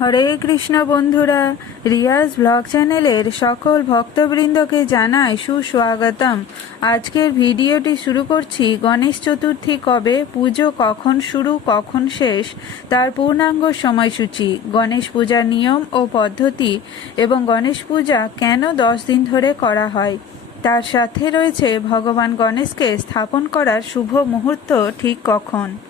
হরে কৃষ্ণ বন্ধুরা, রিয়াজ ব্লগ চ্যানেলের সকল ভক্তবৃন্দকে জানাই সুস্বাগতম। আজকের ভিডিওটি শুরু করছি গণেশ চতুর্থী কবে, পুজো কখন শুরু, কখন শেষ, তার পূর্ণাঙ্গ সময়সূচি, গণেশ পূজার নিয়ম ও পদ্ধতি এবং গণেশ পূজা কেন দশ দিন ধরে করা হয়? তার সাথে রয়েছে ভগবান গণেশকে স্থাপন করার শুভ মুহূর্ত ঠিক কখন?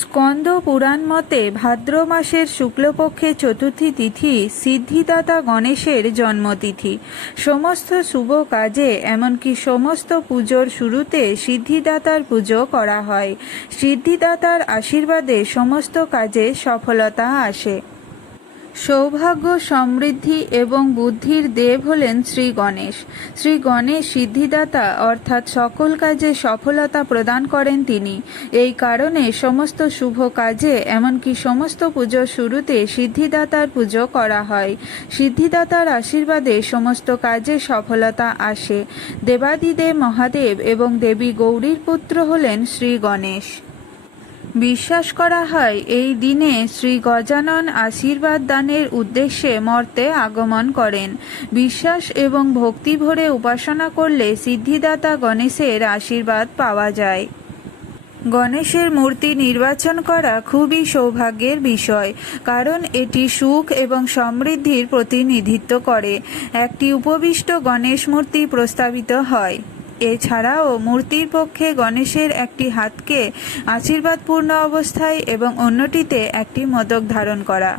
স্কন্দ পুরাণ মতে ভাদ্র মাসের শুক্লপক্ষে চতুর্থী তিথি সিদ্ধিদাতা গণেশের জন্মতিথি। সমস্ত শুভ কাজে, এমনকি সমস্ত পুজোর শুরুতে সিদ্ধিদাতার পুজো করা হয়। সিদ্ধিদাতার আশীর্বাদে সমস্ত কাজে সফলতা আসে। সৌভাগ্য, সমৃদ্ধি এবং বুদ্ধির দেব হলেন শ্রী গণেশ। শ্রী গণেশ সিদ্ধিদাতা, অর্থাৎ সকল কাজে সফলতা প্রদান করেন তিনি। এই কারণে সমস্ত শুভ কাজে, এমনকি সমস্ত পুজোর শুরুতে সিদ্ধিদাতার পুজো করা হয়। সিদ্ধিদাতার আশীর্বাদে সমস্ত কাজে সফলতা আসে। দেবাদিদেব মহাদেব এবং দেবী গৌরীর পুত্র হলেন শ্রী গণেশ। বিশ্বাস করা হয়, এই দিনে শ্রী গজানন আশীর্বাদ দানের উদ্দেশ্যে মর্তে আগমন করেন। বিশ্বাস এবং ভক্তি ভরে উপাসনা করলে সিদ্ধিদাতা গণেশের আশীর্বাদ পাওয়া যায়। গণেশের মূর্তি নির্বাচন করা খুবই সৌভাগ্যের বিষয়, কারণ এটি সুখ এবং সমৃদ্ধির প্রতিনিধিত্ব করে। একটি উপবিষ্ট গণেশ মূর্তি প্রস্তাবিত হয়। এছাড়াও মূর্তির পক্ষে গণেশের একটি হাতকে আশীর্বাদপূর্ণ অবস্থায় এবং অন্যটিতে একটি মদক ধারণ করা।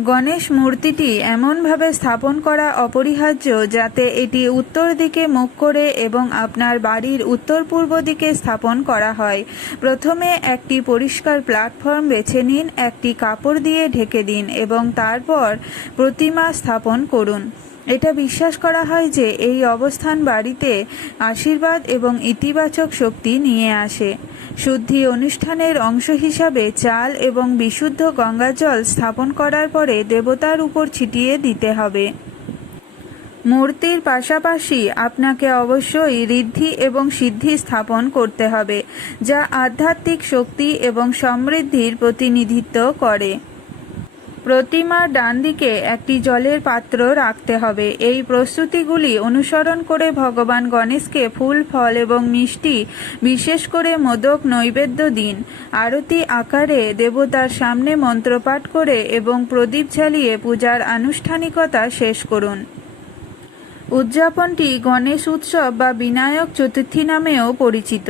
গণেশ মূর্তিটি এমনভাবে স্থাপন করা অপরিহার্য যাতে এটি উত্তর দিকে মুখ করে এবং আপনার বাড়ির উত্তর পূর্ব দিকে স্থাপন করা হয়। প্রথমে একটি পরিষ্কার প্ল্যাটফর্ম বেছে নিন, একটি কাপড় দিয়ে ঢেকে দিন এবং তারপর প্রতিমা স্থাপন করুন। এটা বিশ্বাস করা হয় যে এই অবস্থান বাড়িতে আশীর্বাদ এবং ইতিবাচক শক্তি নিয়ে আসে। শুদ্ধি অনুষ্ঠানের অংশ হিসাবে চাল এবং বিশুদ্ধ গঙ্গাজল স্থাপন করার পরে দেবতার উপর ছিটিয়ে দিতে হবে। মূর্তির পাশাপাশি আপনাকে অবশ্যই ঋদ্ধি এবং সিদ্ধি স্থাপন করতে হবে, যা আধ্যাত্মিক শক্তি এবং সমৃদ্ধির প্রতিনিধিত্ব করে। প্রতিমার ডান দিকে একটি জলের পাত্র রাখতে হবে। এই প্রস্তুতিগুলি অনুসরণ করে ভগবান গণেশকে ফুল, ফল এবং মিষ্টি, বিশেষ করে মোদক নৈবেদ্য দিন। আরতি আকারে দেবতার সামনে মন্ত্রপাঠ করে এবং প্রদীপ ঝালিয়ে পূজার আনুষ্ঠানিকতা শেষ করুন। উদযাপনটি গণেশ উৎসব বা বিনায়ক চতুর্থী নামেও পরিচিত।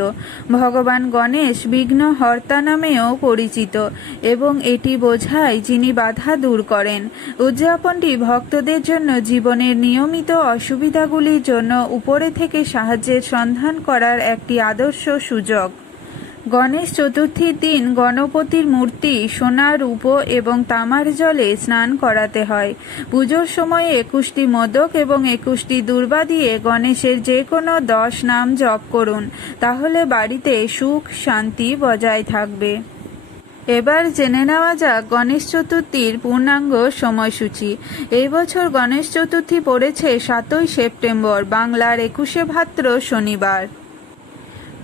ভগবান গণেশ বিঘ্ন হর্তা নামেও পরিচিত এবং এটি বোঝায় যিনি বাধা দূর করেন। উদযাপনটি ভক্তদের জন্য জীবনের নিয়মিত অসুবিধাগুলির জন্য উপরে থেকে সাহায্যের সন্ধান করার একটি আদর্শ সুযোগ। গণেশ চতুর্থীর দিন গণপতির মূর্তি সোনা রূপ এবং তামার জলে স্নান করাতে হয়। পুজোর সময় একুশটি মোদক এবং একুশটি দুর্বা দিয়ে গণেশের যে কোনো দশ নাম জপ করুন, তাহলে বাড়িতে সুখ, শান্তি বজায় থাকবে। এবার জেনে নেওয়া যাক গণেশ চতুর্থীর পূর্ণাঙ্গ সময়সূচি। এই বছর গণেশ চতুর্থী পড়েছে সাতই সেপ্টেম্বর, বাংলার একুশে ভাদ্র শনিবার।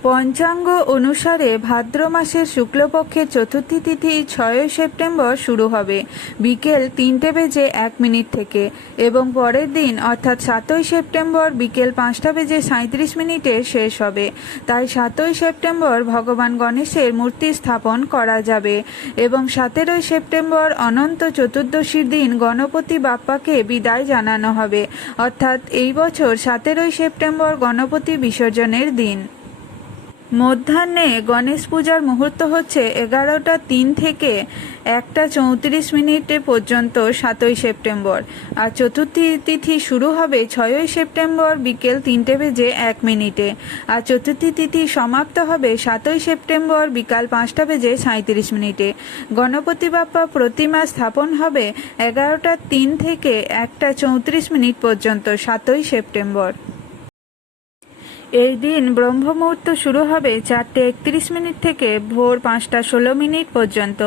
পঞ্চাঙ্গ অনুসারে ভাদ্র মাসের শুক্লপক্ষের চতুর্থী তিথি ছয়ই সেপ্টেম্বর শুরু হবে। বিকেল তিনটে বেজে এক মিনিট থেকে এবং পরের দিন, অর্থাৎ সাতই সেপ্টেম্বর বিকেল পাঁচটা বেজে সাঁত্রিশ মিনিটে শেষ হবে। তাই সাতই সেপ্টেম্বর ভগবান গণেশের মূর্তি স্থাপন করা যাবে এবং সতেরোই সেপ্টেম্বর অনন্ত চতুর্দশীর দিন গণপতি বাপ্পাকে বিদায় জানানো হবে। অর্থাৎ এই বছর সতেরোই সেপ্টেম্বর গণপতি বিসর্জনের দিন। মধ্যাহ্নে গণেশ পূজার মুহূর্ত হচ্ছে এগারোটা তিন থেকে একটা চৌত্রিশ মিনিটে পর্যন্ত সাতই সেপ্টেম্বর। আর চতুর্থী তিথি শুরু হবে ছয়ই সেপ্টেম্বর বিকেল তিনটে বেজে এক মিনিটে। আর চতুর্থী তিথি সমাপ্ত হবে সাতই সেপ্টেম্বর বিকাল পাঁচটা বেজে সাঁত্রিশ মিনিটে। গণপতি বাপ্পা প্রতিমা স্থাপন হবে এগারোটা তিন থেকে একটা চৌত্রিশ মিনিট পর্যন্ত সাতই সেপ্টেম্বর। এই দিন ব্রহ্মমুহূর্ত শুরু হবে চারটে একত্রিশ মিনিট থেকে ভোর পাঁচটা ষোলো মিনিট পর্যন্ত।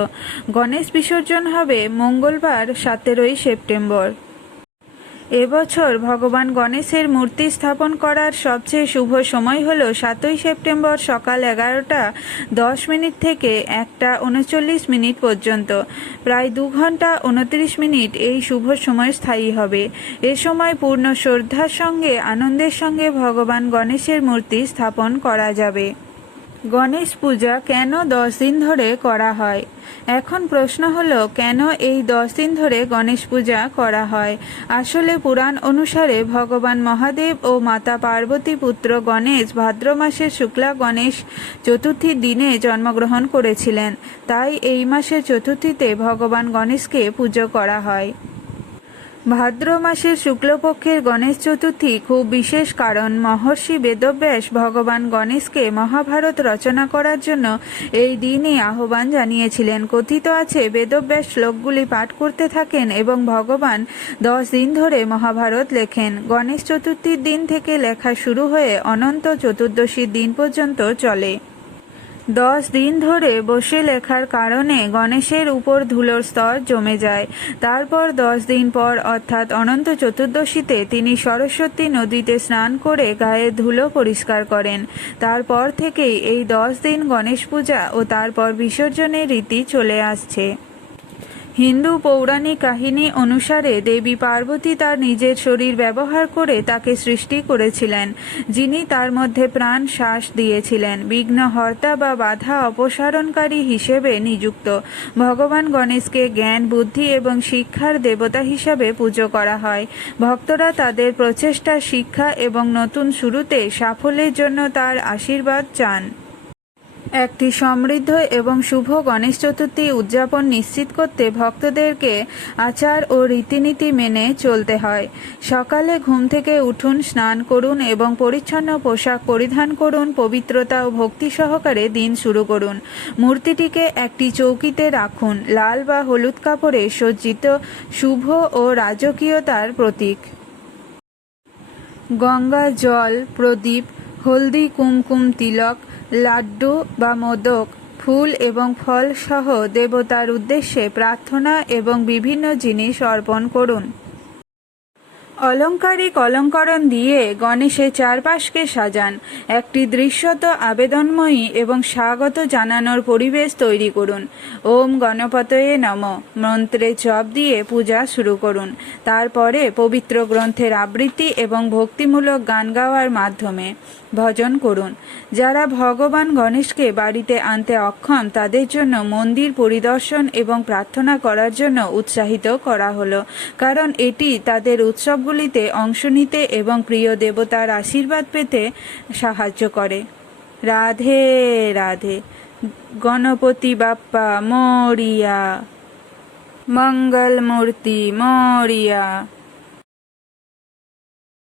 গণেশ বিসর্জন হবে মঙ্গলবার সতেরোই সেপ্টেম্বর। এবছর ভগবান গণেশের মূর্তি স্থাপন করার সবচেয়ে শুভ সময় হল সাতই সেপ্টেম্বর সকাল এগারোটা দশ মিনিট থেকে একটা উনচল্লিশ মিনিট পর্যন্ত। প্রায় দু ঘণ্টা উনত্রিশ মিনিট এই শুভ সময় স্থায়ী হবে। এ সময় পূর্ণ শ্রদ্ধার সঙ্গে, আনন্দের সঙ্গে ভগবান গণেশের মূর্তি স্থাপন করা যাবে। গণেশ পূজা কেন দশ দিন ধরে করা হয়? এখন প্রশ্ন হলো, কেন এই দশ দিন ধরে গণেশ পূজা করা হয়? আসলে পুরাণ অনুসারে ভগবান মহাদেব ও মাতা পার্বতী পুত্র গণেশ ভাদ্র মাসের শুক্লা গণেশ চতুর্থীর দিনে জন্মগ্রহণ করেছিলেন। তাই এই মাসের চতুর্থীতে ভগবান গণেশকে পুজো করা হয়। ভাদ্র মাসের শুক্লপক্ষের গণেশ চতুর্থী খুব বিশেষ কারণ মহর্ষি বেদব্যাস ভগবান গণেশকে মহাভারত রচনা করার জন্য এই দিনই আহ্বান জানিয়েছিলেন। কথিত আছে, বেদব্যাস শ্লোকগুলি পাঠ করতে থাকেন এবং ভগবান দশ দিন ধরে মহাভারত লেখেন। গণেশ চতুর্থীর দিন থেকে লেখা শুরু হয়ে অনন্ত চতুর্দশীর দিন পর্যন্ত চলে। দশ দিন ধরে বসে লেখার কারণে গণেশের উপর ধুলোর স্তর জমে যায়। তারপর দশ দিন পর অর্থাৎ অনন্ত চতুর্দশীতে তিনি সরস্বতী নদীতে স্নান করে গায়ে ধুলো পরিষ্কার করেন। তারপর থেকেই এই দশ দিন গণেশ পূজা ও তারপর বিসর্জনের রীতি চলে আসছে। হিন্দু পৌরাণিক কাহিনী অনুসারে দেবী পার্বতী তার নিজের শরীর ব্যবহার করে তাকে সৃষ্টি করেছিলেন, যিনি তার মধ্যে প্রাণ শ্বাস দিয়েছিলেন। বিঘ্নহর্তা বা বাধা অপসারণকারী হিসেবে নিযুক্ত। ভগবান গণেশকে জ্ঞান, বুদ্ধি এবং শিক্ষার দেবতা হিসাবে পুজো করা হয়। ভক্তরা তাদের প্রচেষ্টা শিক্ষা এবং নতুন শুরুতে সাফল্যের জন্য তার আশীর্বাদ চান। একটি সমৃদ্ধ এবং শুভ গণেশ চতুর্থী উদযাপন নিশ্চিত করতে ভক্তদেরকে আচার ও রীতিনীতি মেনে চলতে হয়। সকালে ঘুম থেকে উঠুন, স্নান করুন এবং পরিচ্ছন্ন পোশাক পরিধান করুন, পবিত্রতা ও ভক্তি সহকারে দিন শুরু করুন। মূর্তিটিকে একটি চৌকিতে রাখুন, লাল বা হলুদ কাপড়ে সজ্জিত শুভ ও রাজকীয়তার প্রতীক। গঙ্গা, জল, প্রদীপ, হলদি, কুমকুম, তিলক লাড্ডু বা মোদক, ফুল এবং ফল সহ দেবতার উদ্দেশ্যে প্রার্থনা এবং বিভিন্ন জিনিস অর্পণ করুন। অলংকারিক অলঙ্করণ দিয়ে গণেশের চারপাশকে সাজান। একটি দৃশ্যত আবেদনময়ী এবং স্বাগত জানানোর পরিবেশ তৈরি করুন। ওম গণপতয়ে নম। মন্ত্রে জপ দিয়ে পূজা শুরু করুন। তারপরে পবিত্র গ্রন্থের আবৃত্তি এবং ভক্তিমূলক গান গাওয়ার মাধ্যমে ভজন করুন। যারা ভগবান গণেশকে বাড়িতে আনতে অক্ষম, তাদের জন্য মন্দির পরিদর্শন এবং প্রার্থনা করার জন্য উৎসাহিত করা হলো। কারণ এটি তাদের উৎসবগুলিতে অংশ নিতে এবং প্রিয় দেবতার আশীর্বাদ পেতে সাহায্য করে। রাধে রাধে। গণপতি বাপ্পা, মরিয়া। মঙ্গলমূর্তি, মরিয়া।